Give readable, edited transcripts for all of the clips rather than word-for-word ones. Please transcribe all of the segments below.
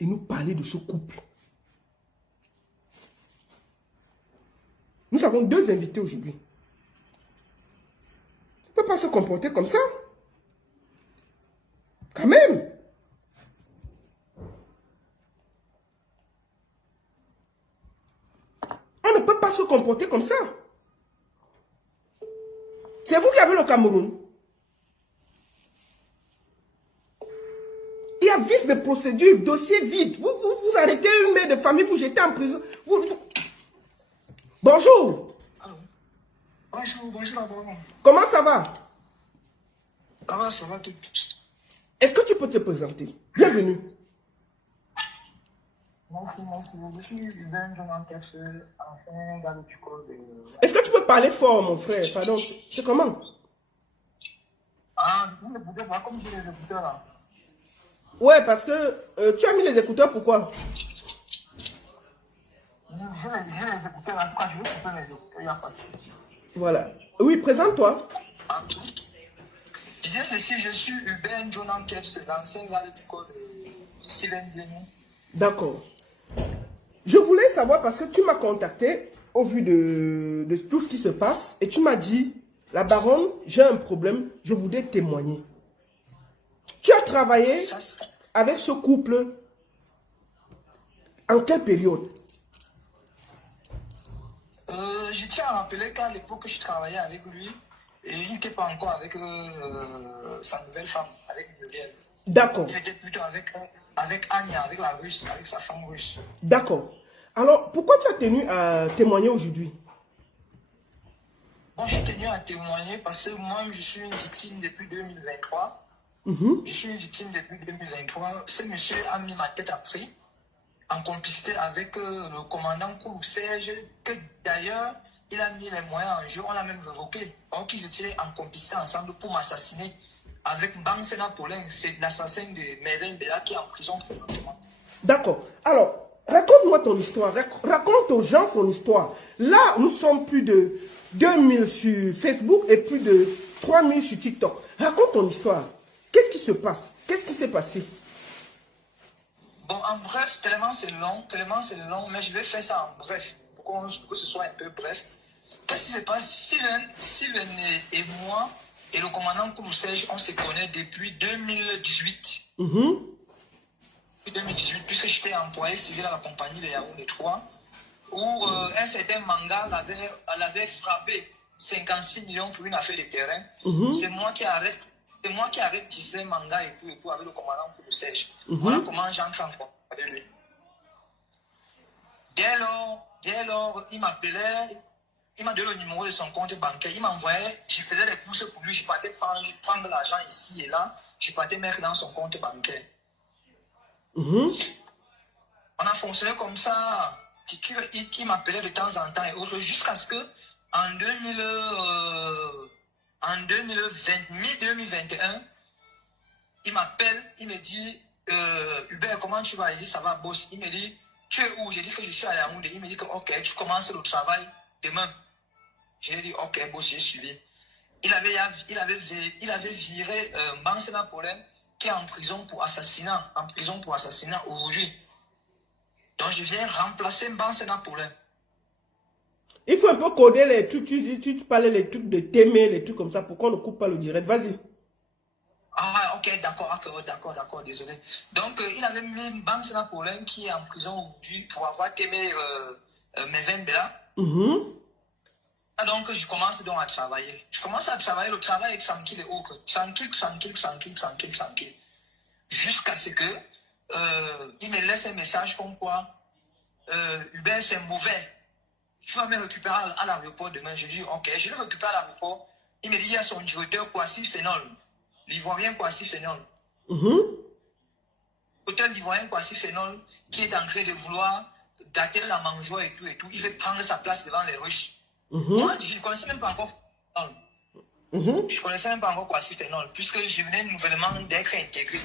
et nous parler de ce couple. Nous avons 2 invités aujourd'hui. On ne peut pas se comporter comme ça. Quand même. On ne peut pas se comporter comme ça. C'est vous qui avez le Cameroun. Il y a vice de procédure, dossier vide. Vous arrêtez une mère de famille, vous jetez en prison. Bonjour. Allô. Bonjour d'abord. Comment ça va? Ça va tout. Est-ce que tu peux te présenter? Bienvenue. Merci. Je suis Hubert Jonathan, ancien garde du corps de... Est-ce que tu peux parler fort, mon frère? Pardon, c'est comment? Ah, vous n'écoutez pas comme j'ai les écouteurs là. Ouais, parce que tu as mis les écouteurs, pourquoi? J'ai les écouteurs là, quand je vais couper les écouteurs, il n'y a pas de souci. Voilà. Oui, présente-toi. Ah, tout. Je disais ceci, je suis Hubert Jonathan, c'est l'ancien garde du corps de Sylvain Denis. D'accord. Je voulais savoir parce que tu m'as contacté au vu de tout ce qui se passe et tu m'as dit, la baronne, j'ai un problème, je voudrais témoigner. Tu as travaillé avec ce couple en quelle période? Je tiens à rappeler qu'à l'époque je travaillais avec lui et il n'était pas encore avec sa nouvelle femme, avec Muriel. D'accord. Il était plutôt avec Anya, avec la russe, avec sa femme russe. D'accord. Alors, pourquoi tu as tenu à témoigner aujourd'hui? Bon, j'ai tenu à témoigner parce que moi, je suis une victime depuis 2023. Je suis une victime depuis 2023. Ce monsieur a mis ma tête à prix en complicité avec le commandant Koulou Serge, que d'ailleurs, il a mis les moyens en jeu, on l'a même révoqué. Donc, ils étaient en complicité ensemble pour m'assassiner. Avec Bansena Paulin, c'est l'assassin de Merlin Bella qui est en prison présentement. D'accord. Alors, raconte-moi ton histoire. Raconte aux gens ton histoire. Là, nous sommes plus de 2000 sur Facebook et plus de 3000 sur TikTok. Raconte ton histoire. Qu'est-ce qui se passe? Qu'est-ce qui s'est passé? Bon, en bref, tellement c'est long, mais je vais faire ça en bref, pour que ce soit un peu bref. Qu'est-ce qui se passe? Sylvain et moi, et le commandant Koulousège, on se connaît depuis 2018. 2018, puisque j'étais employé civil à la compagnie de Yaoundé 3, où un certain manga l'avait frappé 56 millions pour une affaire de terrain. C'est moi qui avais tissé manga et tout avec le commandant Koulousège. Voilà comment j'entre en contact avec lui. Dès lors, il m'appelait. Il m'a donné le numéro de son compte bancaire. Il m'envoyait, je faisais les courses pour lui. Je partais prendre l'argent ici et là. Je partais mettre dans son compte bancaire. On a fonctionné comme ça. Qui m'appelait de temps en temps et autres. Jusqu'à ce que, en 2021, il m'appelle. Il me dit, Hubert, comment tu vas? Il dit, ça va, boss. Il me dit, tu es où? J'ai dit que je suis à Yaoundé. Il me dit que, ok, tu commences le travail demain. J'ai dit, ok, boss, j'ai suivi. Il avait viré Bansena Paulin, qui est en prison pour assassinat. Aujourd'hui. Donc, je viens remplacer Bansena Paulin. Il faut un peu coder les trucs. Tu parlais les trucs de t'aimer, les trucs comme ça, pour qu'on ne coupe pas le direct. Vas-y. Ah, ok, d'accord, désolé. Donc, il avait mis Bansena Paulin, qui est en prison aujourd'hui, pour avoir aimé Merlin Bella. Donc, je commence donc à travailler. Le travail est tranquille et autre. Tranquille. Jusqu'à ce que il me laisse un message comme quoi Hubert, c'est mauvais. Tu vas me récupérer à l'aéroport demain. Je dis, ok, je le récupère à l'aéroport. Il me dit, il y a son directeur Kwasi Phénol. L'Ivoirien Kwasi Phénol. L'hôtel l'Ivoirien Kwasi Phénol, qui est en train de vouloir gâter la mangeoire et tout. Il veut prendre sa place devant les Russes. Moi, je ne connaissais même pas encore. Je ne connaissais même pas encore Kwasi Phénol, puisque je venais nouvellement d'être intégré.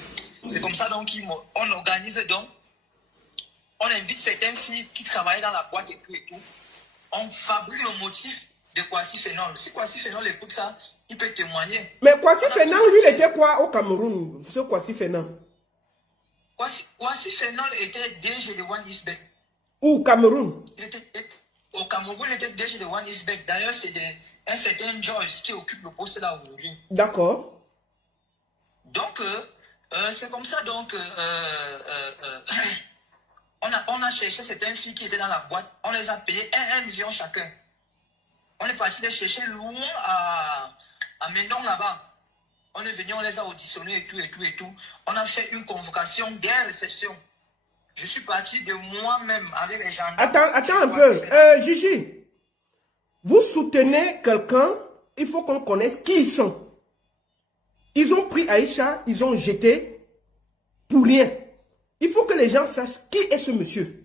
C'est comme ça donc on organise donc. On invite certaines filles qui travaillent dans la boîte et tout. On fabrique le motif de Kwasi Phénol. Si Kwasi Phénol écoute ça, il peut témoigner. Mais Kwasi Phénol, lui, il était quoi au Cameroun? Ce Kwasi Phénol? Kwasi Phénol était DG de One Eastbet. Ou Cameroun? Au Cameroun, il était DG de One Eastbet. D'ailleurs, c'est un certain Joyce qui occupe le poste là aujourd'hui. D'accord. Donc, c'est comme ça. Donc, on a cherché certaines filles qui étaient dans la boîte. On les a payées 1 million chacun. On est parti les chercher loin à Mendon là-bas. On est venu, on les a auditionnés et tout. On a fait une convocation dès la réception. Je suis parti de moi-même avec les gendarmes. Attends un peu. Gigi, vous soutenez quelqu'un, il faut qu'on connaisse qui ils sont. Ils ont pris Aïcha, ils ont jeté pour rien. Il faut que les gens sachent qui est ce monsieur.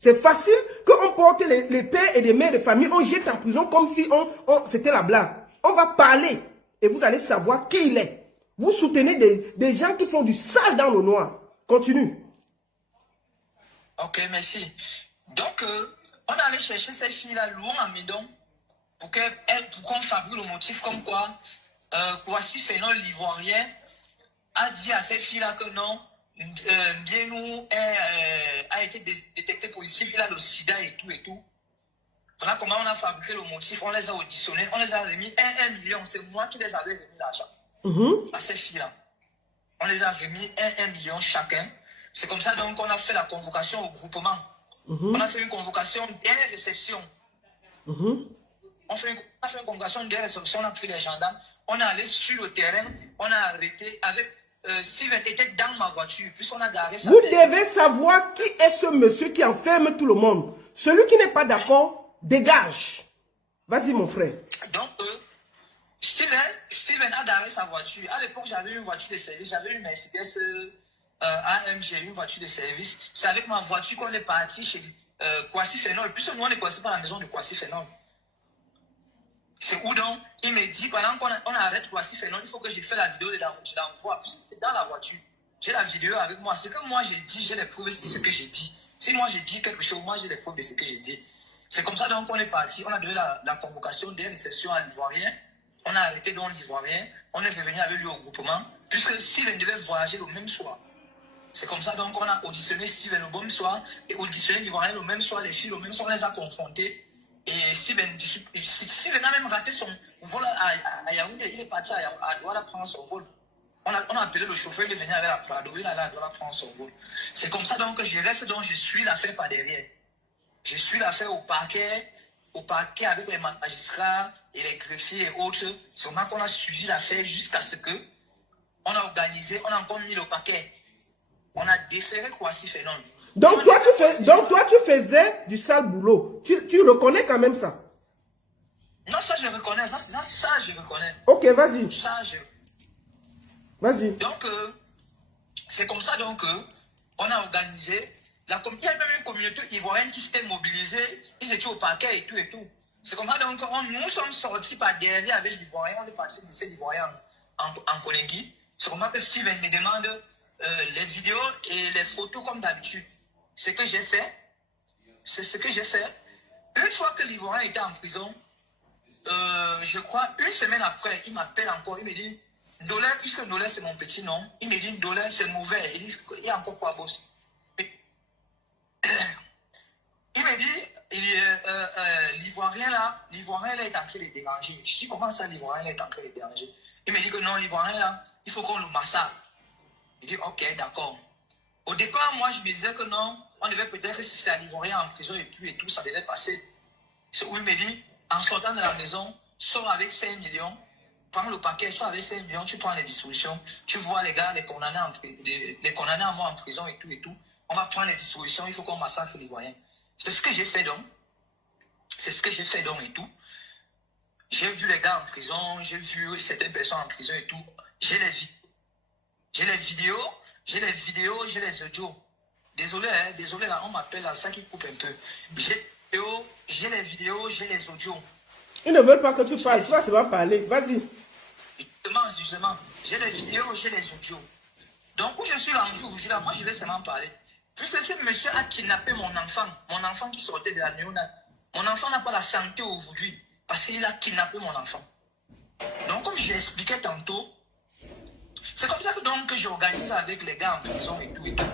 C'est facile qu'on porte les pères et les mères de famille, on jette en prison comme si c'était la blague. On va parler et vous allez savoir qui il est. Vous soutenez des gens qui font du sale dans le noir. Continue. Ok, merci. Donc, on allait chercher ces filles-là loin à Médon pour qu'on fabrique le motif comme quoi Kwasi Phénol l'Ivoirien a dit à ces filles-là que non, Bienou a été détecté positif, il a le sida et tout. Voilà comment on a fabriqué le motif, on les a auditionnés, on les a remis 1 million, c'est moi qui les avais remis l'argent à ces filles-là. On les a remis 1 million chacun. C'est comme ça donc qu'on a fait la convocation au groupement. On a fait une convocation dès la réception. On a fait une convocation dès la réception, on a pris les gendarmes, on est allé sur le terrain, on a arrêté avec... Steven était dans ma voiture, puisqu'on a garé ça. Vous devez savoir qui est ce monsieur qui enferme tout le monde. Celui qui n'est pas d'accord, dégage. Vas-y mon frère. Donc, Steven a garé sa voiture. À l'époque, j'avais une voiture de service, j'avais une Mercedes AMG, une voiture de service. C'est avec ma voiture qu'on est parti chez Kwasi Phénol. Puisque nous, on est passé par la maison de Kwasi Phénol. C'est où donc, il me dit, pendant qu'on arrête Kwasi Phénol, il faut que je fasse la vidéo de l'envoi. Dans la voiture, j'ai la vidéo avec moi. C'est que moi, j'ai dit, j'ai les preuves de ce que j'ai dit. Si moi, j'ai dit quelque chose, moi, j'ai les preuves de ce que j'ai dit. C'est comme ça donc qu'on est parti. On a donné la convocation des réceptions à l'Ivoirien. On a arrêté donc l'Ivoirien. On est revenu avec lui au groupement. Puisque Steven devait voyager le même soir. C'est comme ça donc qu'on a auditionné Steven le même soir et auditionné l'Ivoirien le même soir. Les filles le même soir, on les a confrontés. Et Steven a même raté son vol à Yaoundé, il est parti à Douala prendre son vol. On a appelé le chauffeur, il est venu avec la Prado, il allait à Douala prendre son vol. C'est comme ça donc que je reste, donc je suis l'affaire par derrière. Je suis l'affaire au parquet avec les magistrats et les greffiers et autres. C'est vraiment qu'on a suivi l'affaire jusqu'à ce que on a organisé, on a encore mis le paquet. On a déféré Kwasi Phénol. Donc toi, tu faisais du sale boulot. Tu reconnais quand même ça? Non, ça je reconnais. Ça je reconnais. Ok, vas-y. Vas-y. Donc, c'est comme ça donc on a organisé. Il y a même une communauté ivoirienne qui s'était mobilisée. Ils étaient au parquet et tout. C'est comme ça donc nous sommes sortis par derrière avec l'Ivoirien. On est passé de ces Ivoiriens en Koningui. C'est comme ça que Steven me demande les vidéos et les photos comme d'habitude. C'est ce que j'ai fait. C'est ce que j'ai fait. Une fois que l'Ivoirien était en prison, je crois, une semaine après, il m'appelle encore, il me dit, Dolé, puisque Dolé c'est mon petit nom, il me dit, Dolé c'est mauvais, il dit, il y a encore quoi bosser. Il me dit, l'Ivoirien là est en train de déranger. Je dis, comment ça l'Ivoirien est en train de déranger? Il me dit que non, l'Ivoirien là, il faut qu'on le massacre. Il dit, ok, d'accord. Au départ, moi, je me disais que non, on devait peut-être, si c'est un Ivoirien en prison et tout, ça devait passer. C'est où il me dit, en sortant de la maison, sors avec 5 millions, prends le paquet, sors avec 5 millions, tu prends les distributions, tu vois les gars, les condamnés à mort en prison et tout. On va prendre les distributions, il faut qu'on massacre l'Ivoirien. C'est ce que j'ai fait donc. Et tout. J'ai vu les gars en prison, j'ai vu certaines personnes en prison et tout. J'ai les vidéos, j'ai les audios. Désolé là, on m'appelle là, ça qui coupe un peu. J'ai les vidéos, j'ai les audios. Ils ne veulent pas que tu parles, tu vas seulement parler, vas-y. Justement, j'ai les vidéos, j'ai les audios. Donc où je suis rendu aujourd'hui là, moi je vais seulement parler. Puisque ce monsieur a kidnappé mon enfant qui sortait de la néonate. Mon enfant n'a pas la santé aujourd'hui parce qu'il a kidnappé mon enfant. Donc comme je l'expliquais tantôt, C'est comme ça que donc j'organise avec les gars en prison et tout et tout.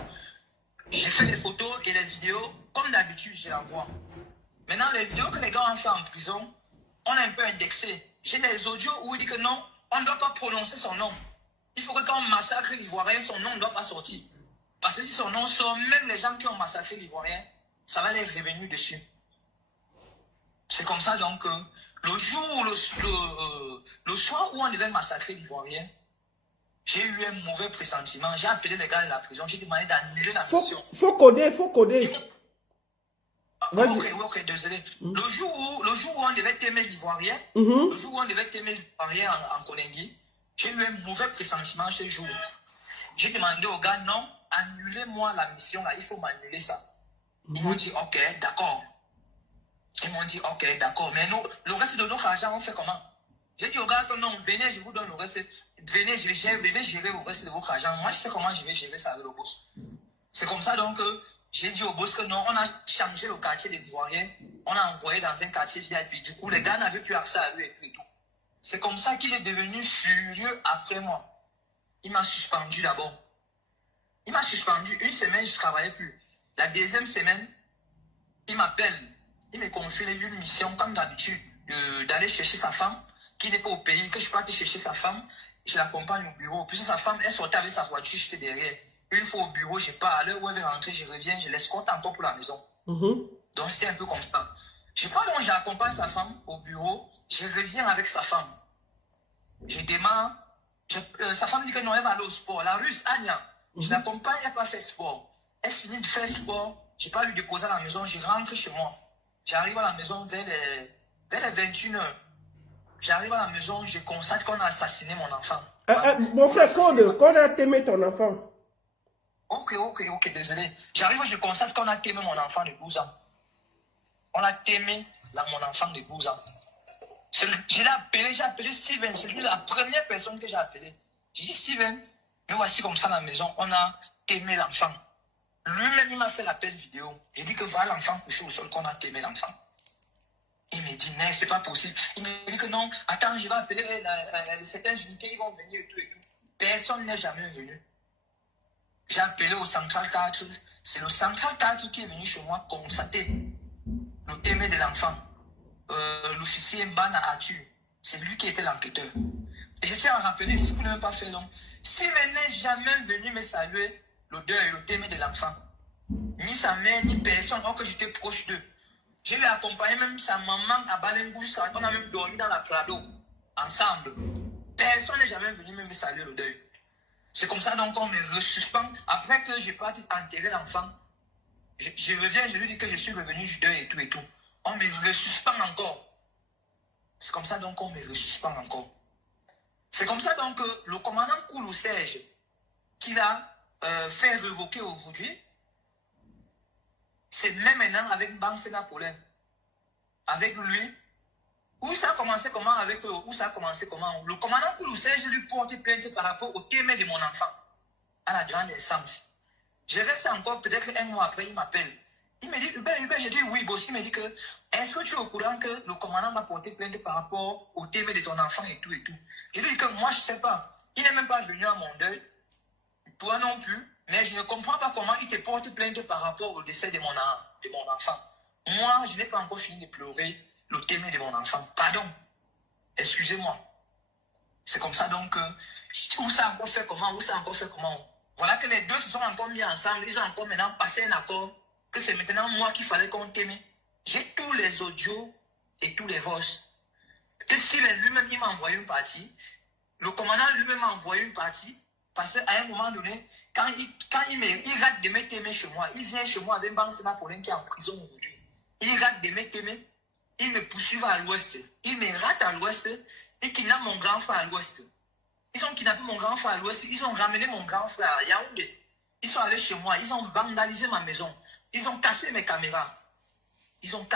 J'ai fait les photos et les vidéos, comme d'habitude, je l'envoie. Maintenant, les vidéos que les gars ont fait en prison, on a un peu indexé. J'ai des audios où il dit que non, on ne doit pas prononcer son nom. Il faut que quand on massacre l'Ivoirien, son nom ne doit pas sortir. Parce que si son nom sort, même les gens qui ont massacré l'Ivoirien, ça va les revenir dessus. C'est comme ça donc le jour, le soir où on devait massacrer l'Ivoirien, j'ai eu un mauvais pressentiment. J'ai appelé les gars de la prison, j'ai demandé d'annuler la mission. Faut coder, faut coder. Ok, désolé. Le jour où on devait t'aimer l'Ivoirien, le jour où on devait t'aimer l'Ivoirien en Koningui, j'ai eu un mauvais pressentiment ce jour. J'ai demandé aux gars, non, annulez-moi la mission là, il faut m'annuler ça. Ils m'ont dit, ok, d'accord. Ils m'ont dit, ok, d'accord. Mais nous, le reste de notre argent, on fait comment? J'ai dit aux gars, non, venez, je vous donne le reste. Venez, je vais gérer le reste de votre argent. Moi, je sais comment je vais gérer ça avec le boss. C'est comme ça donc j'ai dit au boss que non, on a changé le quartier des Ivoiriens. On a envoyé dans un quartier VIP. Du coup, les gars n'avaient plus accès à lui et tout. C'est comme ça qu'il est devenu furieux après moi. Il m'a suspendu d'abord. Il m'a suspendu. Une semaine, je ne travaillais plus. La deuxième semaine, il m'appelle. Il me confie une mission, comme d'habitude, d'aller chercher sa femme, qui n'est pas au pays, que je parte chercher sa femme. Je l'accompagne au bureau. Puis sa femme, elle sortait avec sa voiture, j'étais derrière. Une fois au bureau, je pars. À l'heure où elle est rentrée, je reviens, je l'escorte encore pour la maison. Donc c'était un peu comme ça. Je crois donc j'accompagne sa femme au bureau, je reviens avec sa femme. Je démarre. Sa femme dit que non, elle va aller au sport. La Russe, Anya, je l'accompagne, elle n'a pas fait sport. Elle finit de faire sport, je n'ai pas lui déposer à la maison, je rentre chez moi. J'arrive à la maison vers les 21h. J'arrive à la maison, je constate qu'on a assassiné mon enfant. Mon frère, qu'on a aimé ton enfant. Ok, désolé. J'arrive, je constate qu'on a aimé mon enfant de 12 ans. On a aimé mon enfant de 12 ans. J'ai appelé Steven, c'est lui la première personne que j'ai appelée. J'ai dit, Steven, nous voici comme ça à la maison, on a aimé l'enfant. Lui-même, il m'a fait l'appel vidéo. Il dit que voilà l'enfant couché au sol, qu'on a aimé l'enfant. Il me dit, mais c'est pas possible. Il me dit que non, attends, je vais appeler certaines unités, ils vont venir et tout et tout. Personne n'est jamais venu. J'ai appelé au Central 4. C'est le Central 4 qui est venu chez moi constater le témoin de l'enfant. L'officier Mbana Arthur. C'est lui qui était l'enquêteur. Et je tiens à rappeler, si vous n'avez pas fait long, s'il n'est jamais venu me saluer le deuil, le témoin de l'enfant, ni sa mère, ni personne, alors que j'étais proche d'eux. Je l'ai accompagné, même sa maman à Balengou, on a même dormi dans la Prado, ensemble. Personne n'est jamais venu me saluer le deuil. C'est comme ça donc on me resuspend. Après que j'ai parti enterrer l'enfant, je reviens, je lui dis que je suis revenu du deuil et tout et tout. On me resuspend encore. C'est comme ça donc on me resuspend encore. C'est comme ça donc que le commandant Koulou Serge, qu'il a fait révoquer aujourd'hui, c'est même maintenant avec Bansena Paulin. Avec lui, où ça a commencé comment avec eux, où ça a commencé comment. Le commandant Koulou Serge lui porte plainte par rapport au témoin de mon enfant, à la grande instance. Je reste encore, peut-être un mois après, il m'appelle. Il me dit, Hubert, j'ai dit oui, boss. Il me dit que, est-ce que tu es au courant que le commandant m'a porté plainte par rapport au témoin de ton enfant et tout et tout. Je lui dis que moi, je ne sais pas. Il n'est même pas venu à mon deuil. Toi non plus. Mais je ne comprends pas comment il te porte plainte par rapport au décès de mon enfant. Moi, je n'ai pas encore fini de pleurer le témoin de mon enfant. Pardon. Excusez-moi. C'est comme ça donc que, où ça a encore fait comment. Voilà que les deux se sont encore mis ensemble. Ils ont encore maintenant passé un accord. Que c'est maintenant moi qu'il fallait qu'on t'aime. J'ai tous les audios et tous les voices. Que si lui-même il m'a envoyé une partie, le commandant lui-même m'a envoyé une partie, parce qu'à un moment donné, quand il rate de me t'aimer chez moi, il vient chez moi avec Bansena Paulin qui est en prison aujourd'hui. Il rate de me t'aimer, il me poursuit à l'ouest, il me rate à l'ouest et kidnappe mon grand frère à l'ouest. Ils ont kidnappé mon grand frère à l'ouest, ils ont ramené mon grand frère à Yaoundé. Ils sont allés chez moi, ils ont vandalisé ma maison. Ils ont cassé mes caméras. Ils ont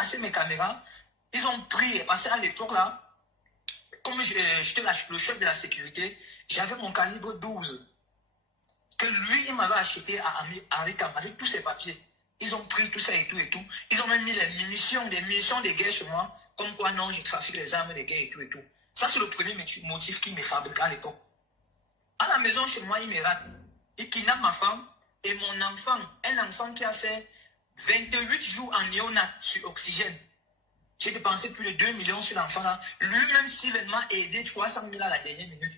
pris, parce qu'à l'époque là, comme j'étais le chef de la sécurité, j'avais mon calibre 12. Que lui, il m'avait acheté à Arikam avec tous ses papiers. Ils ont pris tout ça et tout et tout. Ils ont même mis des munitions de guerre chez moi. Comme quoi, non, je trafique les armes de guerre et tout et tout. Ça, c'est le premier motif qui me fabrique à l'époque. À la maison, chez moi, il me rate. Il kidnappe ma femme et mon enfant, un enfant qui a fait 28 jours en néonat sur oxygène. J'ai dépensé plus de 2 millions sur l'enfant là. Lui-même, s'il m'a aidé 300 000 à la dernière minute.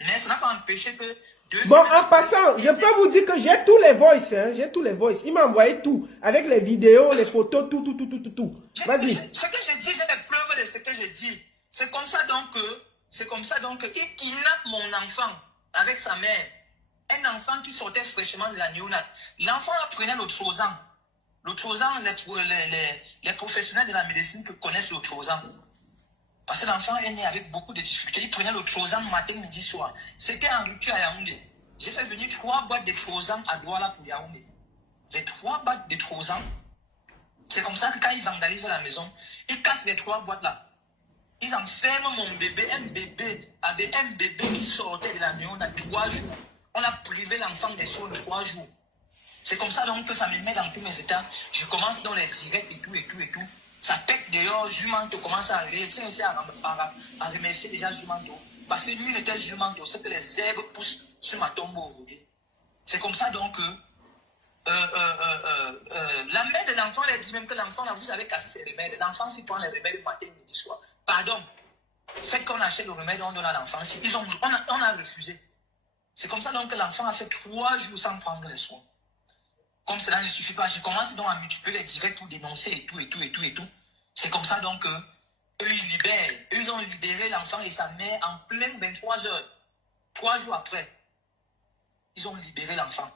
Mais ça n'a pas empêché que... Bon, en passant, je peux vous dire que j'ai tous les voices, hein, j'ai tous les voices. Il m'a envoyé tout, avec les vidéos, les photos, tout. Vas-y. Ce que j'ai dit, j'ai des preuves de ce que j'ai dit. C'est comme ça donc qu'il kidnappe mon enfant avec sa mère. Un enfant qui sortait fraîchement de la néonate. L'enfant prenait le Trosan. Le Trosan, les professionnels de la médecine connaissent le Trosan. Parce que l'enfant est né avec beaucoup de difficultés. Il prenait le Trosan matin, midi, soir. C'était en rupture à Yaoundé. J'ai fait venir 3 boîtes de Trosan à Douala pour Yaoundé. Les 3 boîtes de Trosan, c'est comme ça que quand ils vandalisent la maison, ils cassent les 3 boîtes là. Ils enferment mon bébé, un bébé qui sortait de la maison dans 3 jours. On a privé l'enfant des soins de 3 jours. C'est comme ça donc que ça me met dans tous mes états. Je commence dans les directs et tout. Ça pète dehors, Jumanto commence à aller. Tiens ici à remercier déjà Jumanto. Parce que lui, il était Jumanto, c'est que les herbes poussent sur ma tombe aujourd'hui. C'est comme ça donc que la mère de l'enfant, elle dit même que l'enfant, là, vous avez cassé ses remèdes. L'enfant, s'il prend les remèdes matin, midi, soir. Pardon. Faites qu'on achète le remède, on donne à l'enfant. On a refusé. C'est comme ça donc que l'enfant a fait 3 jours sans prendre les soins. Comme cela ne suffit pas, je commence donc à multiplier les directs pour dénoncer et tout. C'est comme ça donc eux, ils libèrent. Eux, ils ont libéré l'enfant et sa mère en pleine 23 heures. 3 jours après, ils ont libéré l'enfant.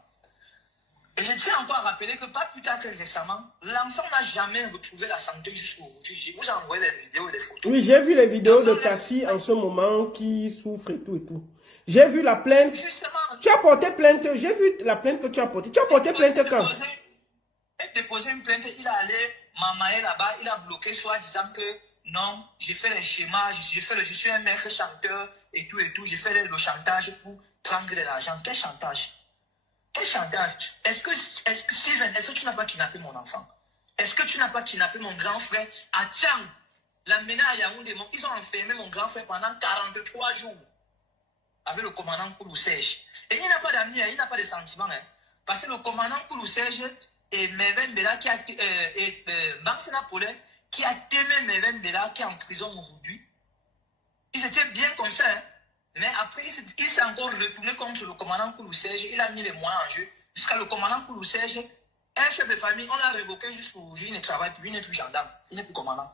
Et je tiens encore à rappeler que pas plus tard que récemment, l'enfant n'a jamais retrouvé la santé jusqu'à aujourd'hui. Je vous ai envoyé les vidéos et les photos. Oui, j'ai vu les vidéos de ta fille en ce moment qui souffre et tout. J'ai vu la plainte. Justement, tu as porté plainte. J'ai vu la plainte que tu as portée. Tu as porté plainte quand? Il a déposé une plainte. Il est allé m'amailler là-bas. Il a bloqué soit disant que non, j'ai fait les schémas. Je suis un maître chanteur et tout. J'ai fait le chantage pour prendre de l'argent. Quel chantage? Quel chantage? Est-ce que Steven, est-ce que tu n'as pas kidnappé mon enfant? Est-ce que tu n'as pas kidnappé mon grand frère à Tchang? L'amené à Yaoundé. Ils ont enfermé mon grand frère pendant 43 jours. Avec le commandant Koulou Serge. Et il n'a pas d'amis, il n'a pas de sentiments. Hein. Parce que le commandant Koulou Serge et Merven Bela qui a Bansena Paulet qui a témé Merven Bela qui est en prison aujourd'hui. Ils étaient bien comme ça. Hein. Mais après, il s'est encore retourné contre le commandant Koulou Serge. Il a mis les moyens en jeu. Jusqu'à le commandant Koulou Serge, un chef de famille, on l'a révoqué jusqu'aujourd'hui. Il ne travaille plus, il n'est plus gendarme. Il n'est plus commandant.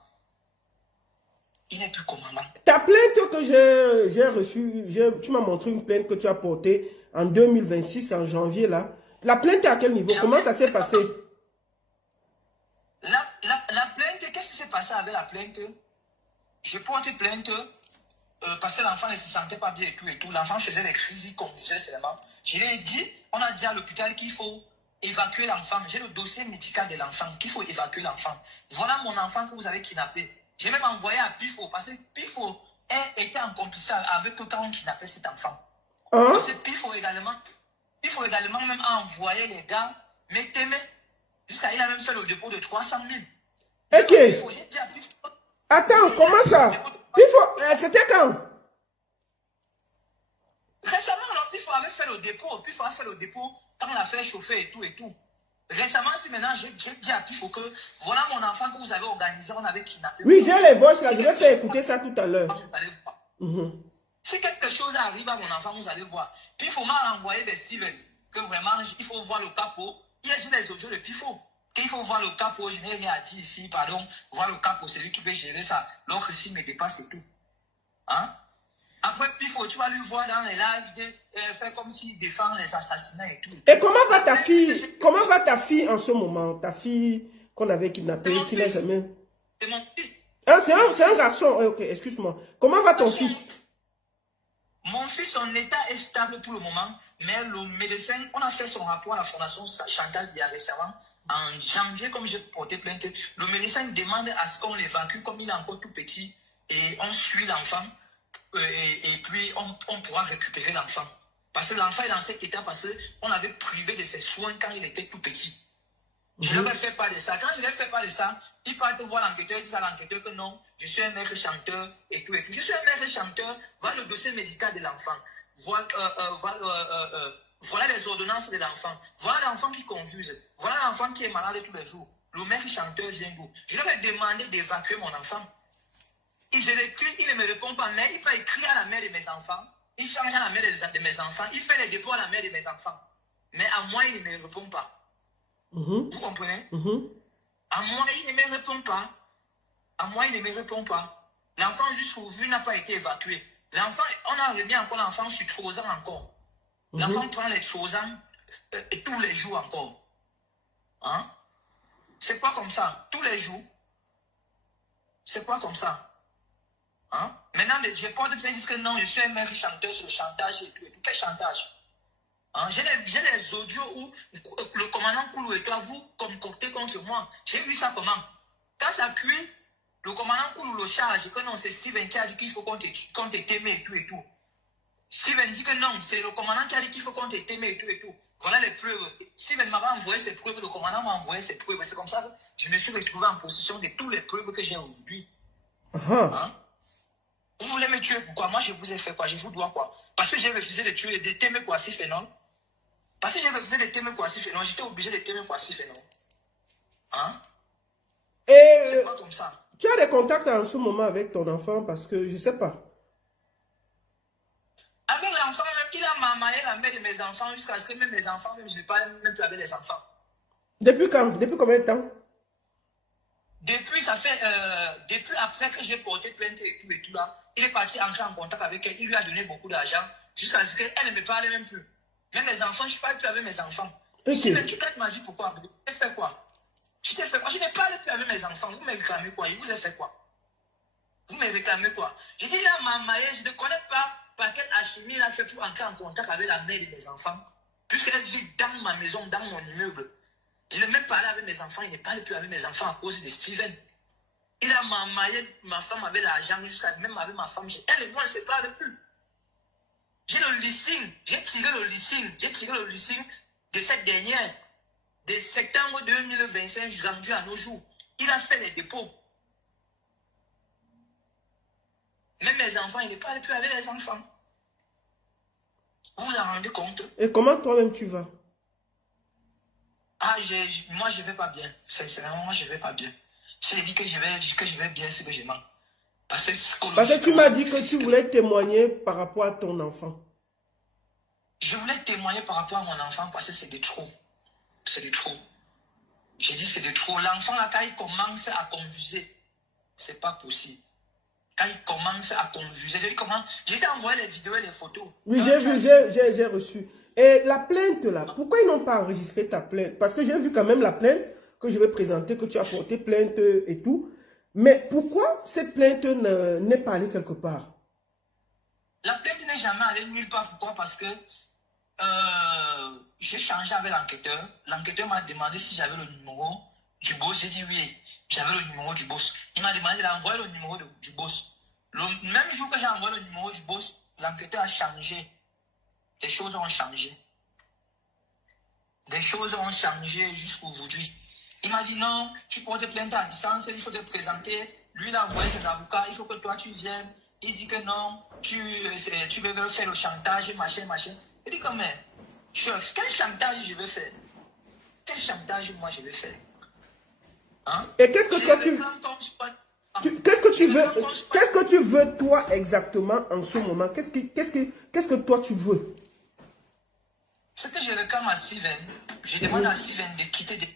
Il n'est plus commandant. Ta plainte que j'ai reçue, tu m'as montré une plainte que tu as portée en 2026, en janvier là. La plainte est à quel niveau? Comment ça s'est passé? La plainte, qu'est-ce qui s'est passé avec la plainte? Je porte plainte parce que l'enfant ne se sentait pas bien et tout. L'enfant faisait des crises, il conduisait seulement. Je lui ai dit, on a dit à l'hôpital qu'il faut évacuer l'enfant. J'ai le dossier médical de l'enfant, qu'il faut évacuer l'enfant. Voilà mon enfant que vous avez kidnappé. J'ai même envoyé à Pifo, parce que Pifo était en complicité avec eux quand on kidnappait cet enfant. Hein? Parce que Pifo également même a envoyé les gars, mettez-moi, jusqu'à il a même fait le dépôt de 300 000. Ok. Pifo, j'ai dit à Pifo. Attends, comment ça? Pifo, c'était quand? Récemment, Pifo avait fait le dépôt. Pifo a fait le dépôt quand on a fait chauffer et tout. Récemment, si maintenant j'ai dit à Pifo que voilà mon enfant que vous avez organisé, on avait kidnappé. Oui, j'ai les voix là, je vais faire écouter ça tout à l'heure. Vous allez voir. Si quelque chose arrive à mon enfant, vous allez voir. Pifo m'a envoyé des Steven que vraiment il faut voir le capot. Il y a des audios de Pifo. Qu'il faut voir le capot, je n'ai rien à dire ici, pardon. Voir le capot, c'est lui qui peut gérer ça. L'autre s'il me dépasse et tout. Hein? Après, Pifo, tu vas lui voir dans les lives, faire comme s'il défend les assassinats et tout. Et comment va ta fille? Comment va ta fille en ce moment? Ta fille qu'on avait kidnappée, qui l'a jamais... C'est mon fils. Ah, c'est un garçon. Ok, excuse-moi. Comment va ton fils? Mon fils, son état est stable pour le moment, mais le médecin, on a fait son rapport à la fondation Chantal Biya récemment, en janvier, comme j'ai porté plainte. Le médecin demande à ce qu'on l'évacue comme il est encore tout petit et on suit l'enfant. Et puis on pourra récupérer l'enfant. Parce que l'enfant est dans cet état parce qu'on l'avait privé de ses soins quand il était tout petit. Je ne lui ai fait pas de ça. Quand je ne lui ai fait pas de ça, il part voir l'enquêteur, il dit à l'enquêteur que non, je suis un maître chanteur et tout. Je suis un maître chanteur, voilà le dossier médical de l'enfant. voilà les ordonnances de l'enfant. Voilà l'enfant qui confuse. Voilà l'enfant qui est malade tous les jours. Le mec chanteur vient d'où? Je lui ai demandé d'évacuer mon enfant. Et je l'écris, il ne me répond pas, mais il peut écrire à la mère de mes enfants. Il change à la mère de mes enfants. Il fait les dépôts à la mère de mes enfants. Mais à moi, il ne me répond pas. Vous comprenez? À moi, il ne me répond pas. À moi, il ne me répond pas. L'enfant jusqu'aujourd'hui n'a pas été évacué. L'enfant, on a remis encore l'enfant sur 3 ans encore. L'enfant prend les 3 ans tous les jours encore. Hein? C'est pas comme ça. Tous les jours. C'est pas comme ça. Hein? Maintenant, je porte plainte, disent que non, je suis un mec chanteur sur le chantage et tout. Quel chantage? Hein? J'ai les audios où le commandant Koulou et toi, vous concoctez contre moi. J'ai vu ça comment? Quand ça cuit, le commandant Koulou le charge, que non, c'est Steven qui a dit qu'il faut qu'on t'aime et tout et tout. Steven dit que non, c'est le commandant qui a dit qu'il faut qu'on t'aime et tout et tout. Voilà les preuves. Steven m'a envoyé ses preuves, le commandant m'a envoyé ses preuves. C'est comme ça que je me suis retrouvé en possession de toutes les preuves que j'ai aujourd'hui. Hein? Vous voulez me tuer pourquoi? Moi, je vous ai fait quoi? Je vous dois quoi? Parce que j'ai refusé de tuer, de t'aimer quoi si fait non? Parce que j'ai refusé de t'aimer quoi si fait non? J'étais obligé de t'aimer quoi si fait non? Hein? C'est pas comme ça. Tu as des contacts en ce moment avec ton enfant parce que je sais pas. Avec l'enfant, même, il a mamaillé la mère de mes enfants jusqu'à ce que même mes enfants, même je ne parle même plus avec les enfants. Depuis quand? Depuis combien de temps? Depuis, ça fait, depuis après que j'ai porté plainte et tout là, il est parti entrer en contact avec elle, il lui a donné beaucoup d'argent jusqu'à ce qu'elle ne me parle même plus. Même mes enfants, je ne parle plus avec mes enfants. Okay. Si mais tu gâtes ma vie, pourquoi? Je t'ai fait quoi? Je t'ai fait quoi? Je ne parle plus avec mes enfants. Vous me réclamez quoi? Il vous a fait quoi? Vous me réclamez quoi? Je dis, il a mamaillé, je ne connais pas par quelle alchimie il a fait pour entrer en contact avec la mère de mes enfants. Puisqu'elle vit dans ma maison, dans mon immeuble. Je n'ai même parlé avec mes enfants, il ne parle plus avec mes enfants à cause de Steven. Il a mamaillé ma femme avec l'argent, jusqu'à même avec ma femme. Elle et moi, on ne se parle plus. J'ai le listing, j'ai tiré le listing de cette dernière, de septembre 2025, janvier à nos jours. Il a fait les dépôts. Même mes enfants, il ne parle plus avec les enfants. Vous vous en rendez compte? Et comment toi-même tu vas? Ah, moi, je ne vais pas bien. Sincèrement, moi, je ne vais pas bien. Je dis que je vais bien, c'est que je mens. Parce que tu m'as dit que tu voulais témoigner par rapport à ton enfant. Je voulais témoigner par rapport à mon enfant parce que c'est de trop. C'est de trop. J'ai dit c'est de trop. L'enfant, là, quand il commence à confuser, c'est pas possible. Quand il commence à confuser, j'ai t'ai envoyé les vidéos et les photos. Oui, j'ai vu, j'ai reçu. Et la plainte là, pourquoi ils n'ont pas enregistré ta plainte? Parce que j'ai vu quand même la plainte que je vais présenter, que tu as porté plainte et tout. Mais pourquoi cette plainte n'est pas allée quelque part? La plainte n'est jamais allée nulle part. Pourquoi? Parce que j'ai changé avec l'enquêteur. L'enquêteur m'a demandé si j'avais le numéro du boss. J'ai dit oui, j'avais le numéro du boss. Il m'a demandé d'envoyer le numéro du boss. Le même jour que j'ai envoyé le numéro du boss, l'enquêteur a changé. Les choses ont changé. Les choses ont changé jusqu'à aujourd'hui. Il m'a dit non, tu portes plainte à distance, il faut te présenter. Lui, il a envoyé ses avocats, il faut que toi tu viennes. Il dit que non, tu veux faire le chantage, machin. Il dit comme, chef, quel chantage je vais faire? Quel chantage moi je vais faire? Hein? Et qu'est-ce que toi qu'est-ce que tu veux toi exactement en ce moment? Qu'est-ce que toi tu veux? Ce que je réclame à Steven, je demande à Steven de quitter de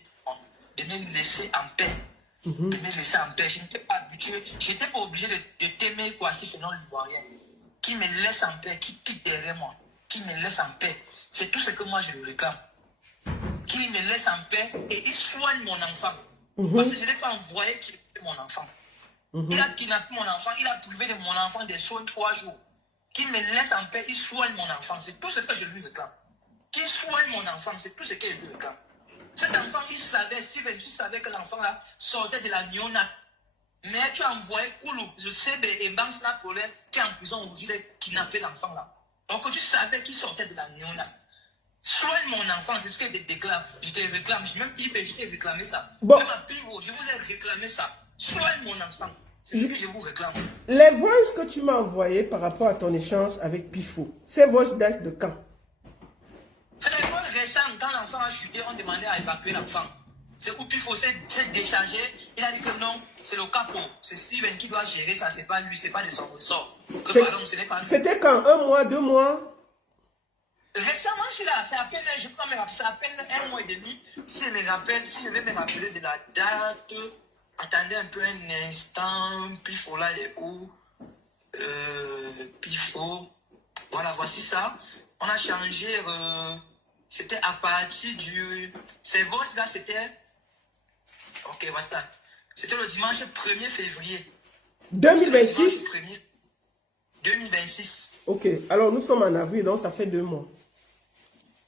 me laisser en paix. De me laisser en paix. Je n'étais pas habitué, je n'étais pas obligé de t'aimer quoi si non l'ivoirien. Qui me laisse en paix, qui quitte derrière moi, qui me laisse en paix. C'est tout ce que moi je le réclame. Qui me laisse en paix et il soigne mon enfant. Parce que je n'ai pas envoyé kidnapper mon enfant. Il a kidnappé mon enfant, il a privé de mon enfant des soins 3 jours. Qu'il me laisse en paix, il soigne mon enfant. C'est tout ce que je lui réclame. Qu'il soigne mon enfant, c'est tout ce que je lui réclame. Cet enfant, il savait, Steven, tu savais que l'enfant là sortait de la néonate. Mais tu as envoyé Koulou, je sais, et Banks Napoléon, qui est en prison aujourd'hui, il a kidnappé l'enfant là. Donc tu savais qu'il sortait de la néonate. Soigne mon enfant, c'est ce que je te déclare. Je te réclame, je même je t'ai réclamé ça. Bon. Même à Pivot, je vous ai réclamé ça. Soigne mon enfant. C'est ce que je vous réclame. Les voices que tu m'as envoyées par rapport à ton échange avec Pifo, ces voices datent de quand? C'est les voix récentes. Quand l'enfant a chuté, on demandait à évacuer l'enfant. C'est où Pifo s'est déchargé. Il a dit que non, c'est le capot. C'est Steven qui doit gérer ça. C'est pas lui, c'est pas de son ressort. Pardon, ce n'est pas lui. C'était quand? 1 mois, 2 mois? Récemment, c'est là, c'est à peine, je peux me rappeler, c'est à peine 1 mois et demi. Si je vais me rappeler de la date, attendez un peu un instant, Pifo là est où? Pifo, voilà, voici ça. On a changé, c'était à partir du, ces votes là, c'était, ok, voilà, c'était le dimanche 1er février. 2026? 2026. Ok, alors nous sommes en avril, donc ça fait 2 mois.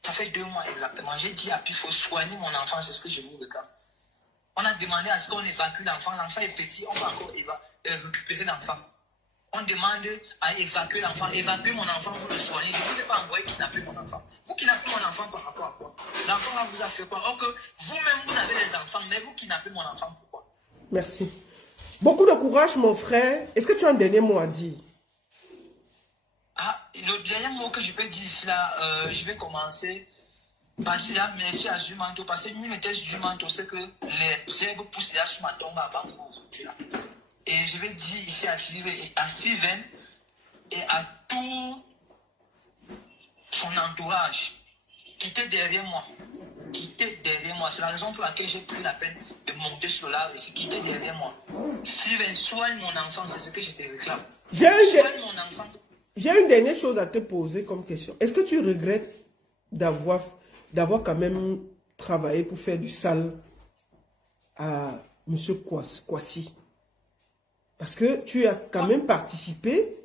Ça fait 2 mois exactement. J'ai dit à Pifo, soigner mon enfant, c'est ce que je vous réclame. On a demandé à ce qu'on évacue l'enfant. L'enfant est petit, on va encore récupérer l'enfant. On demande à évacuer l'enfant. Évacuer mon enfant, vous le soignez. Je ne vous ai pas envoyé kidnapper mon enfant. Vous kidnappez mon enfant par rapport à quoi? L'enfant là vous a fait quoi? Or que vous-même, vous avez les enfants, mais vous kidnappez mon enfant, pourquoi? Merci. Beaucoup de courage, mon frère. Est-ce que tu as un dernier mot à dire? Ah, le dernier mot que je peux dire ici là, je vais commencer par là, merci à Zumanto, parce que une était Zumanto, c'est que les herbes poussent là sur ma tombe à Bangou. Et je vais dire ici à Steven et à tout son entourage, quittez derrière moi. Quittez derrière moi. C'est la raison pour laquelle j'ai pris la peine de monter sur l'arbre ici. Quittez derrière moi. Steven, soigne mon enfant, c'est ce que je te réclame. Soigne mon enfant. J'ai une dernière chose à te poser comme question. Est-ce que tu regrettes d'avoir quand même travaillé pour faire du sale à M. Kwasi? Parce que tu as quand même participé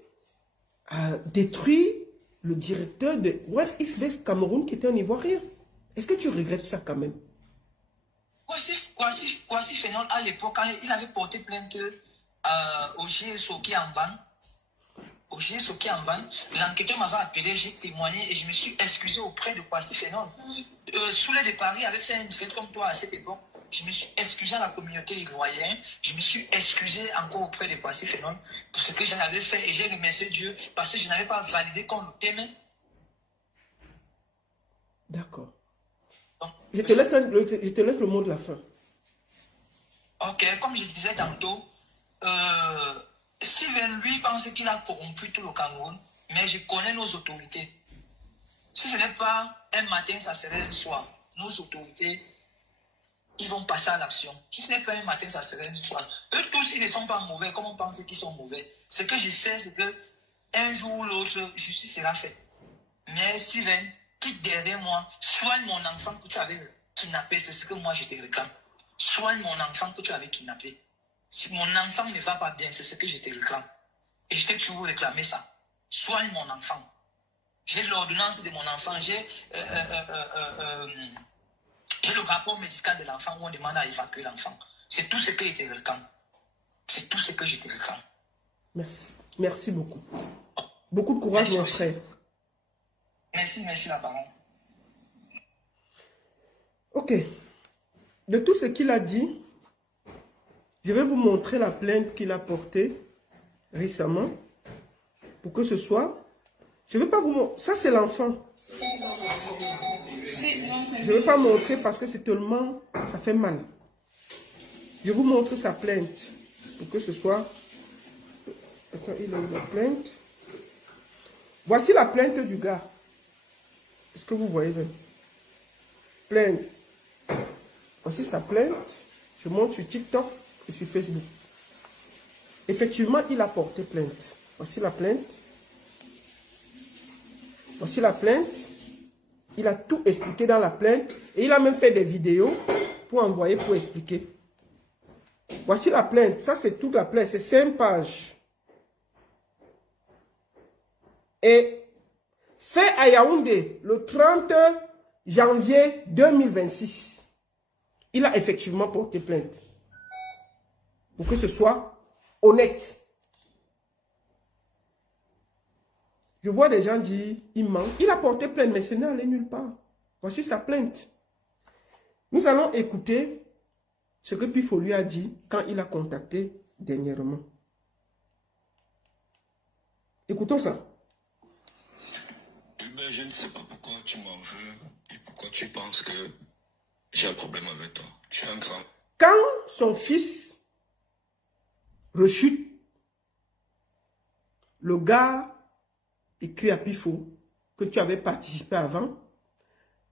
à détruire le directeur de West XBEX Cameroun qui était un Ivoirien. Est-ce que tu regrettes ça quand même? Kwasi Fénol, à l'époque, il avait porté plainte au GSO qui est en vanne. Au GSO qui est en vanne, l'enquêteur m'avait appelé, j'ai témoigné et je me suis excusé auprès de Kwasi Fénol. Souley de Paris avait fait une fête comme toi à cette époque. Je me suis excusé à la communauté ivoirienne. Je me suis excusé encore auprès de Kwasi Fénol pour ce que j'avais fait et j'ai remercié Dieu parce que je n'avais pas validé qu'on le t'aimait. D'accord. Je te laisse le mot de la fin. Ok, comme je disais tantôt, Steven, lui, pense qu'il a corrompu tout le Cameroun, mais je connais nos autorités. Si ce n'est pas un matin, ça serait un soir. Nos autorités, ils vont passer à l'action. Si ce n'est pas un matin, ça serait un soir. Eux tous, ils ne sont pas mauvais, comme on pense qu'ils sont mauvais. Ce que je sais, c'est que un jour ou l'autre, justice sera faite. Mais Steven, quitte derrière moi, soigne mon enfant que tu avais kidnappé, c'est ce que moi je te réclame. Soigne mon enfant que tu avais kidnappé. Si mon enfant ne va pas bien, c'est ce que je te réclame. Et je t'ai toujours réclamé ça. Soigne mon enfant. J'ai l'ordonnance de mon enfant, j'ai le rapport médical de l'enfant où on demande à évacuer l'enfant. C'est tout ce que je te réclame. C'est tout ce que je te réclame. Merci. Merci beaucoup. Beaucoup de courage, mon frère. Merci la parole. Ok. De tout ce qu'il a dit, je vais vous montrer la plainte qu'il a portée récemment pour que ce soit... Je ne vais pas vous montrer. Ça, c'est l'enfant. Je ne vais pas montrer parce que c'est tellement... Ça fait mal. Je vous montre sa plainte pour que ce soit... Attends, il a eu la plainte. Voici la plainte du gars. Est-ce que vous voyez? Plainte. Voici sa plainte. Je montre sur TikTok et sur Facebook. Effectivement, il a porté plainte. Voici la plainte. Voici la plainte. Il a tout expliqué dans la plainte. Et il a même fait des vidéos pour envoyer, pour expliquer. Voici la plainte. Ça, c'est toute la plainte. C'est 5 pages. Et fait à Yaoundé le 30 janvier 2026. Il a effectivement porté plainte. Pour que ce soit honnête. Je vois des gens dire, il ment. Il a porté plainte, mais ce n'est allé nulle part. Voici sa plainte. Nous allons écouter ce que Pifo lui a dit quand il a contacté dernièrement. Écoutons ça. Ben, je ne sais pas pourquoi tu m'en veux et pourquoi tu penses que j'ai un problème avec toi. Tu es un grand. Quand son fils rechute, le gars écrit à Pifo que tu avais participé avant.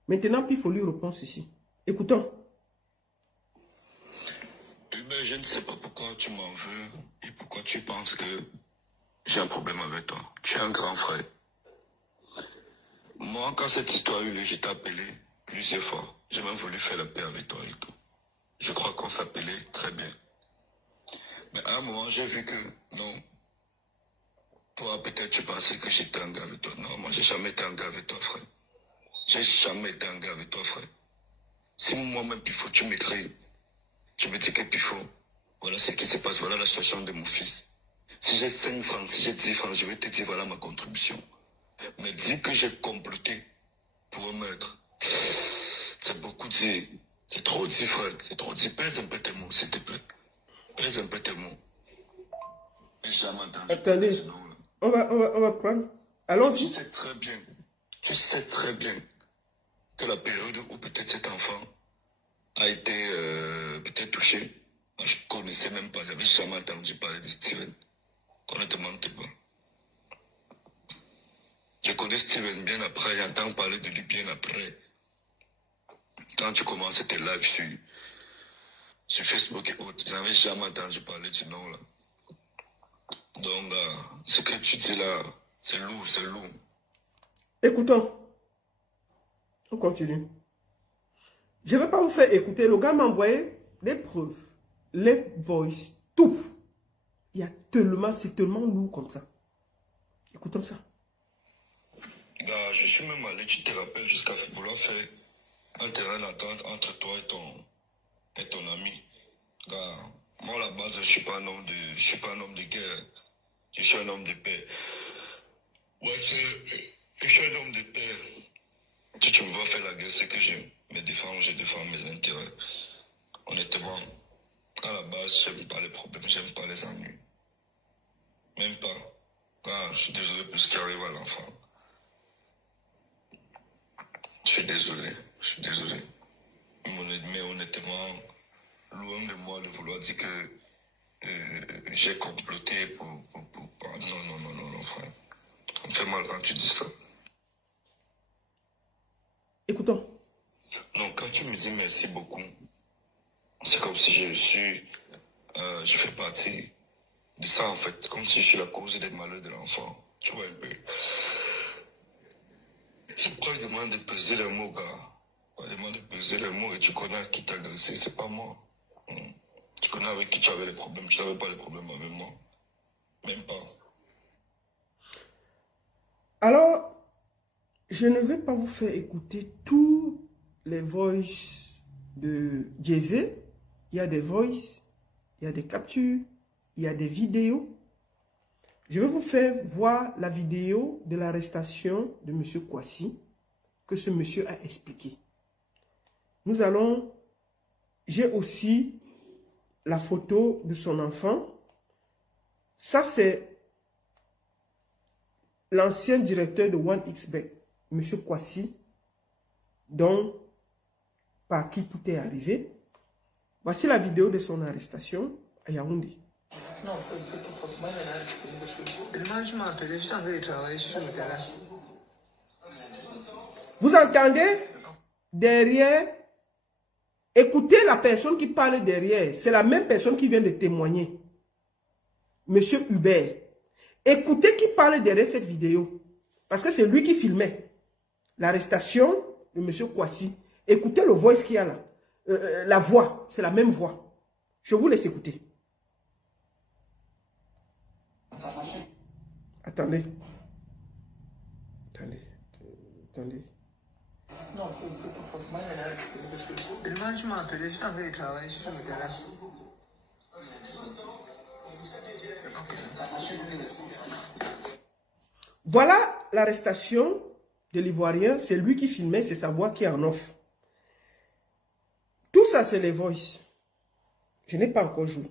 Maintenant, Pifo lui répond ceci. Écoutons. Ben, je ne sais pas pourquoi tu m'en veux et pourquoi tu penses que j'ai un problème avec toi. Tu es un grand frère. Moi, quand cette histoire a eu lieu, je t'ai appelé plusieurs fois. J'ai même voulu faire la paix avec toi et tout. Je crois qu'on s'appelait très bien. Mais à un moment, j'ai vu que non. Toi, peut-être tu pensais que j'étais un gars avec toi. Non, moi, j'ai jamais été un gars avec toi, frère. J'ai jamais été un gars avec toi, frère. Si moi-même, Pifo, tu m'écris, tu me dis que Pifo, voilà ce qui se passe, voilà la situation de mon fils. Si j'ai 5 francs, si j'ai 10 francs, je vais te dire voilà ma contribution. Mais dis que j'ai comploté pour un meurtre. C'est beaucoup dit. C'est trop dit, frère. C'est trop dit. Pèse un peu tes mots, s'il te plaît. Pèse un peu tes mots. Et jamais entendu. Attendez. On va prendre. Allons-y. Tu sais très bien que la période où peut-être cet enfant a été peut-être touché, moi je connaissais même pas, j'avais jamais entendu parler de Steven. Honnêtement, pas. Je connais Steven bien après, j'entends parler de lui bien après. Quand tu commences tes lives sur Facebook et autres, j'avais jamais entendu parler du nom là. Donc, ce que tu dis là, c'est lourd, c'est lourd. Écoutons. On continue. Je ne vais pas vous faire écouter. Le gars m'a envoyé les preuves, les voice, tout. Il y a tellement, c'est tellement lourd comme ça. Écoutons ça. Gars, je suis même allé, tu te rappelles, jusqu'à vouloir faire un terrain d'entente entre toi et ton ami. Gars, moi à la base, je suis pas un homme de guerre. Je suis un homme de paix. Ouais, je suis un homme de paix. Si tu me vois faire la guerre, c'est que je défends mes intérêts. Honnêtement, à la base, j'aime pas les problèmes, j'aime pas les ennuis. Même pas. Ah, je suis désolé pour ce qui arrive à l'enfant. Je suis désolé. Mais honnêtement, loin de moi de vouloir dire que j'ai comploté pour... Non, frère. Ça me fait mal quand tu dis ça. Écoutons. Non, quand tu me dis merci beaucoup, c'est comme si je fais partie de ça en fait, comme si je suis la cause des malheurs de l'enfant. Tu vois un peu. Je crois que je demande de peser les mots, gars. Je demande de peser les mots et tu connais à qui t'a agressé, c'est pas moi. Tu connais avec qui tu avais les problèmes, tu n'avais pas les problèmes avec moi. Même pas. Alors, je ne vais pas vous faire écouter tous les voices de Jay-Z. Il y a des voices, il y a des captures, il y a des vidéos. Je vais vous faire voir la vidéo de l'arrestation de M. Kwasi que ce monsieur a expliqué. J'ai aussi la photo de son enfant. Ça, c'est l'ancien directeur de 1xBet, M. Kwasi, par qui tout est arrivé. Voici la vidéo de son arrestation à Yaoundé. Non, c'est tout forcément Vous entendez derrière? Écoutez la personne qui parle derrière. C'est la même personne qui vient de témoigner. Monsieur Hubert. Écoutez qui parle derrière cette vidéo. Parce que c'est lui qui filmait l'arrestation de Monsieur Kwasi. Écoutez le voice qu'il y a là. La voix, c'est la même voix. Je vous laisse écouter. Attendez. Non, c'est tout forcément tu m'as appelé, je t'envoie le travail, je me dérange. Voilà l'arrestation de l'Ivoirien. C'est lui qui filmait, c'est sa voix qui est en off. Tout ça, c'est les voices. Je n'ai pas encore joué.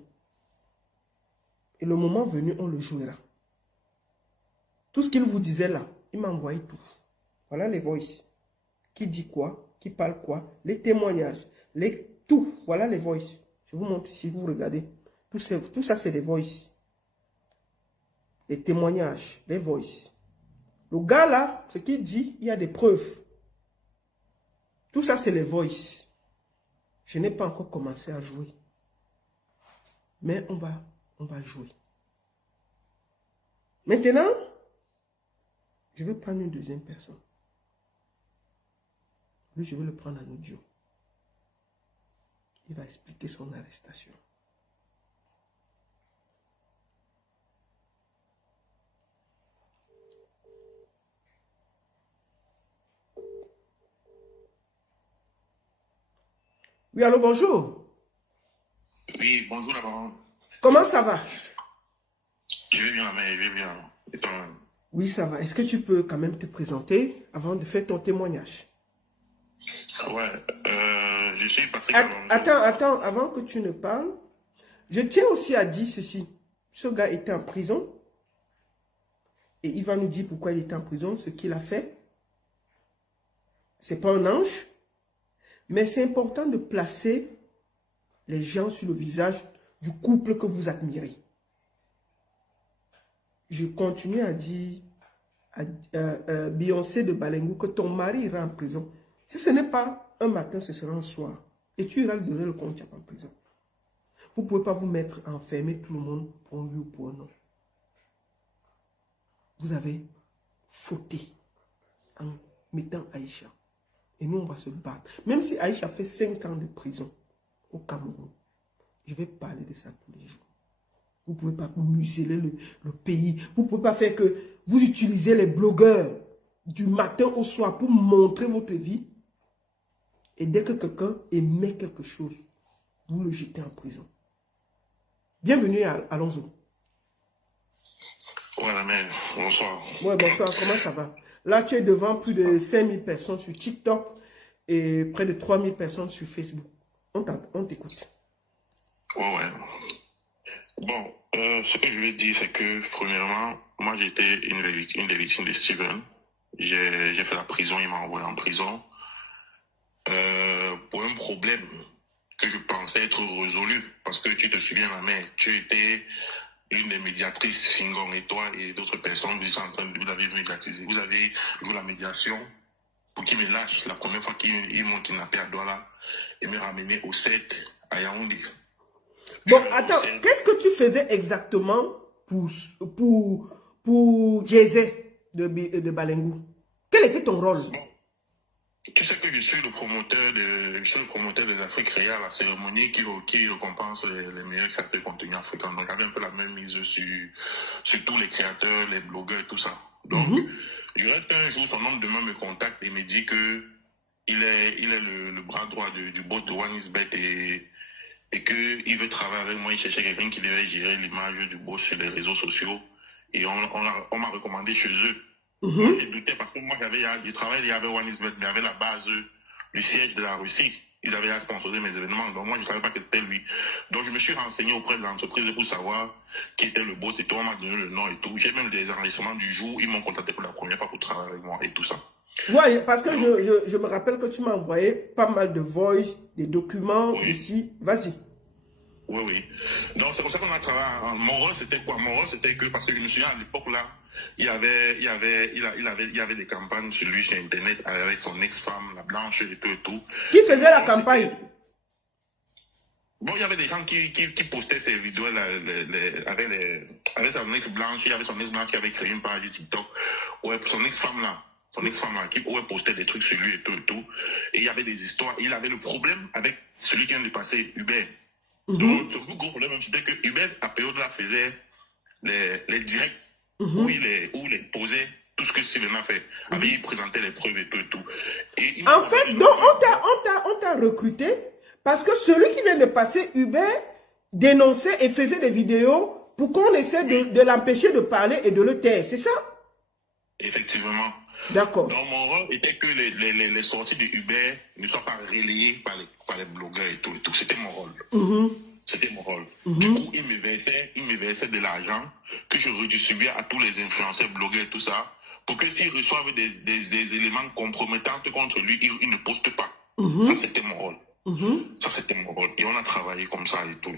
Et le moment venu, on le jouera. Tout ce qu'il vous disait là, il m'a envoyé tout. Voilà les voices. Qui dit quoi, qui parle quoi, les témoignages, tout. Voilà les voices. Je vous montre ici, vous regardez. Tout ça, c'est des voices. Les témoignages, les voices. Le gars là, ce qu'il dit, il y a des preuves. Tout ça, c'est les voices. Je n'ai pas encore commencé à jouer. Mais on va jouer. Maintenant, je vais prendre une deuxième personne. Lui, je vais le prendre en audio. Il va expliquer son arrestation. Oui, allô, bonjour. Oui, bonjour la parole. Comment ça va? Je vais bien, mais je vais bien. Et toi-même? Oui, ça va. Est-ce que tu peux quand même te présenter avant de faire ton témoignage? Ouais, je suis Patrick. Attends, avant que tu ne parles, je tiens aussi à dire ceci. Ce gars était en prison et il va nous dire pourquoi il était en prison, ce qu'il a fait. C'est pas un ange, mais c'est important de placer les gens sur le visage du couple que vous admirez. Je continue à dire à Beyoncé de Balengu que ton mari ira en prison. Si ce n'est pas un matin, ce sera un soir. Et tu iras lui donner le compte en prison. Vous ne pouvez pas vous mettre à enfermer tout le monde pour un oui ou pour un non. Vous avez fauté en mettant Aïcha. Et nous, on va se battre. Même si Aïcha fait 5 ans de prison au Cameroun, je vais parler de ça tous les jours. Vous ne pouvez pas museler le pays. Vous ne pouvez pas faire que vous utilisez les blogueurs du matin au soir pour montrer votre vie. Et dès que quelqu'un émet quelque chose, vous le jetez en prison. Bienvenue à Alonso. Ouais, mais bonsoir. Ouais, bonsoir, comment ça va? Là, tu es devant plus de 5000 personnes sur TikTok et près de 3000 personnes sur Facebook. On t'écoute. Ouais. Bon, ce que je vais dire, c'est que, premièrement, moi, j'étais une des victimes de Steven. J'ai fait la prison, il m'a envoyé en prison. Pour un problème que je pensais être résolu, parce que tu te souviens, ma mère, tu étais une des médiatrices, Fingon et toi et d'autres personnes, vous avez médiatisé, vous avez joué la médiation pour qu'ils me lâchent la première fois qu'ils m'ont kidnappé à Douala et me ramené au 7 à Yaoundé. Bon, attends, qu'est-ce que tu faisais exactement pour Jay-Z de Balengu? Quel était ton rôle? Bon, tu sais que je suis le promoteur des Afriques Réales, la cérémonie qui récompense les meilleurs créateurs de contenu africains. Donc, j'avais un peu la même mise sur tous les créateurs, les blogueurs et tout ça. Donc, je reste un jour, son homme demain me contacte et me dit que il est le bras droit du boss de OneIsBet et qu'il veut travailler avec moi. Il cherchait quelqu'un qui devait gérer l'image du boss sur les réseaux sociaux. Et on m'a recommandé chez eux. Moi, j'ai douté parce que moi, je travaillais avec OneIsBet, mais avec la base, le siège de la Russie. Ils avaient sponsorisé mes événements. Donc, moi, je ne savais pas que c'était lui. Donc, je me suis renseigné auprès de l'entreprise pour savoir qui était le boss et tout. On m'a donné le nom et tout. J'ai même des enregistrements du jour. Ils m'ont contacté pour la première fois pour travailler avec moi et tout ça. Oui, parce que je me rappelle que tu m'as envoyé pas mal de voice, des documents ici. Vas-y. Oui. Donc, c'est pour ça qu'on a travaillé. Mon rôle, c'était quoi? Mon rôle, c'était que, parce que je me souviens, à l'époque, là, il y avait des campagnes sur lui, sur Internet, avec son ex-femme, la Blanche et tout. Qui faisait la campagne? Bon, il y avait des gens qui postaient ces vidéos là, avec son ex-Blanche, il y avait son ex-Blanche qui avait créé une page TikTok. Ouais, son ex-femme là, qui postait des trucs sur lui et tout. Et il y avait des histoires. Il avait le problème avec celui qui vient de passer, Hubert. Donc, le plus gros problème, c'était que Hubert, à période là, faisait les directs où il posait tout ce que Steven a fait. Il présentait les preuves et tout. Et en fait, donc, on t'a recruté parce que celui qui vient de passer, Hubert, dénonçait et faisait des vidéos pour qu'on essaie de l'empêcher de parler et de le taire, c'est ça? Effectivement. D'accord. Donc, mon rôle était que les sorties de Hubert ne soient pas relayées par les blogueurs et tout. C'était mon rôle. C'était mon rôle. Du coup, il me versait de l'argent que je redistribuais à tous les influenceurs, blogueurs et tout ça, pour que s'ils reçoivent des éléments compromettants contre lui, ils ne postent pas. Ça, c'était mon rôle. Ça, c'était mon rôle. Et on a travaillé comme ça et tout.